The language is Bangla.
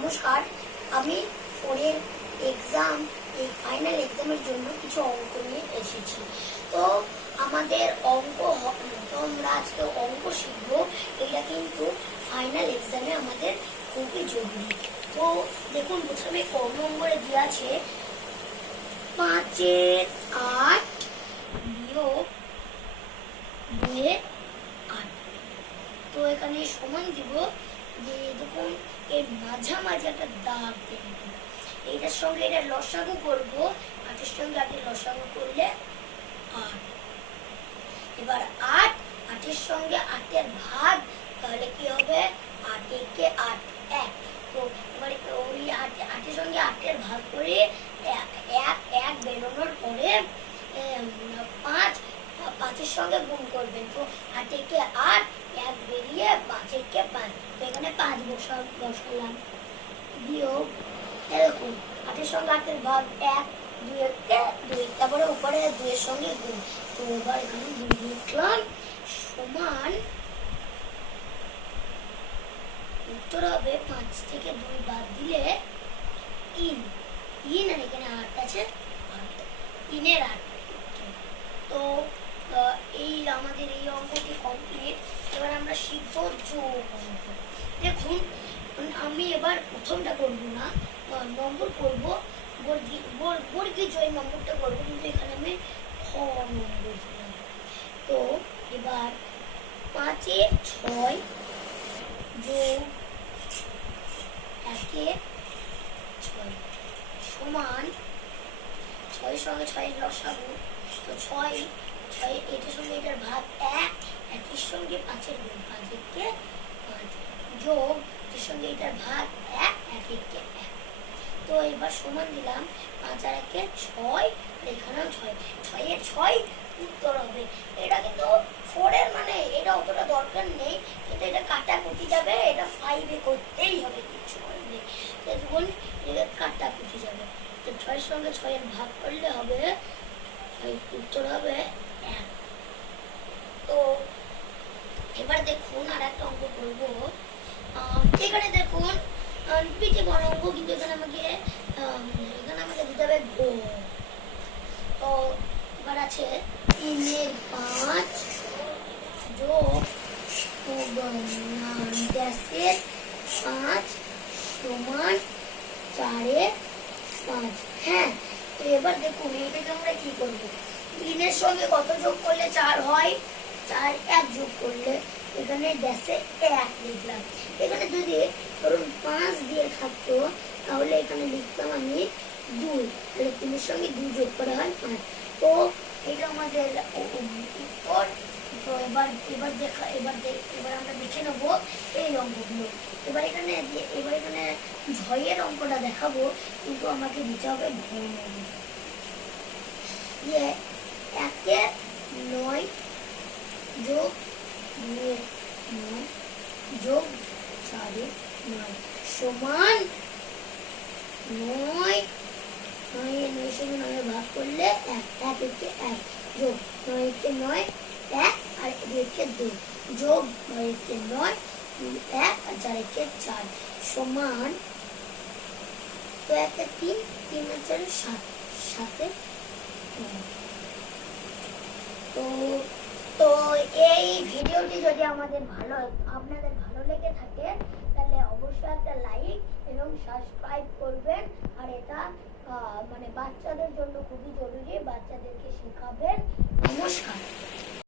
নমস্কার, আমি ফোরের এক্সাম এই ফাইনাল এক্সামের জন্য কিছু অঙ্ক নিয়ে এসেছি। তো আমাদের আমরা আজকে অঙ্ক শিখবো। এটা কিন্তু ফাইনাল এক্সামে আমাদের খুবই জরুরি। তো দেখুন, প্রথমে ক নম্বরে দেওয়া আছে 5-এর 8 বিয়োগ 2-এর 8। তো এখানে সমান দিব যে দেখুন এর মাঝামাঝি একটা দাগ দেব। এইটার সঙ্গে এটা লসাগু করব, 8-এর সঙ্গে 8-এর লসাগু করলে 8। এবার 8-এর সঙ্গে 8-এর ভাগ, তাহলে কি হবে 8-একে 8 1। তো এবার ওই 8-এর সঙ্গে 8-এর ভাগ করে 1 বেরোনোর পরে 5-এর সঙ্গে গুণ করবেন। তো 8-একে 8 1 বেরিয়ে 5-একে 5। তো এখানে 5 বসালাম বিয়োগ এরকম 8-এর সঙ্গে 8-এর ভাগ 1 2-একে 2, তারপরে উপরে 2-এর সঙ্গে গুণ। তো এবার এখানে 2 লিখলাম সমান উত্তর হবে 5 থেকে 2 বাদ দিলে 3। আর এখানে 8 আছে, 3-এর 8। তো এই আমাদের এই অঙ্কটি কমপ্লিট। এবার আমরা শিখব যোগ অঙ্ক। দেখুন, আমি এবার প্রথমটা করব না, নম্বর করব, বর্গী জয় নম্বরটা করব, কিন্তু এখানে আমি খ নম্বর দিলাম। তো এবার 5-এ 6 যোগ 1-এ 6 সমান 6-এর সঙ্গে 6-এর লসাগু। তো 6 এটার সঙ্গে এটার ভাগ 1, 1-এর সঙ্গে 5-এর গুণ 5-একে 5 যোগ এটার সঙ্গে এটার ভাগ 1, 1-একে 1। তো এবার সমান দিলাম 5 আর 1-এ 6, এখানেও 6, 6-এর 6 উত্তর হবে। এটা কিন্তু 4-এর মানে এটা অতটা দরকার নেই, কিন্তু এটা কাটাকুটি যাবে, এটা 5-এ করতেই হবে, কিছু নেই। দেখুন এটা কাটাকুটি যাবে। তো 6-এর সঙ্গে 6-এর ভাগ করলে হবে, উত্তর হবে 1। তো এবার দেখুন আর একটা অঙ্ক করবো। এখানে দেখুন পিঠে বড় অঙ্ক, কিন্তু এখানে আমাকে দিতে হবে গো। তো এবার আছে 3-এর 5 যোগ 10-এর 5 সমান 4-এর 5। হ্যাঁ, তো এবার দেখুন এটাকে আমরা কি করবো। 3-এর সঙ্গে কত যোগ করলে 4 হয়, 4 1 যোগ করলে এখানে ড্যাশে 1 লিখলাম। এখানে যদি ধরুন 5 দিয়ে থাকতো, তাহলে এখানে লিখতাম আমি 2, তাহলে 3-এর সঙ্গে 2 যোগ করে হয় 5। তো এটা আমাদের উত্তর। তো এবার আমরা দেখে নেবো এই অঙ্কগুলো। এবার এখানে ঝয়ের অঙ্কটা দেখাবো, কিন্তু আমাকে দিতে হবে ঘন। 1-এ 9 যোগ 2-এ 9 যোগ 4-এ 9 সমান 9। 9-এর সঙ্গে 9 ভাগ করলে 1, 1-একে 1 যোগ 9-একে 9 1 আর 2-একে 2 যোগ 9-একে 9 1 আর 4-একে 4 সমান, তো 1-এ 3, 3 আর 4 7, 7-এ 9। তো এই ভিডিওটি যদি আপনাদের ভালো লেগে থাকে, তাহলে অবশ্যই একটা লাইক এবং সাবস্ক্রাইব করবেন। আর এটা বাচ্চাদের জন্য খুবই জরুরি, বাচ্চাদেরকে শেখাবেন। নমস্কার।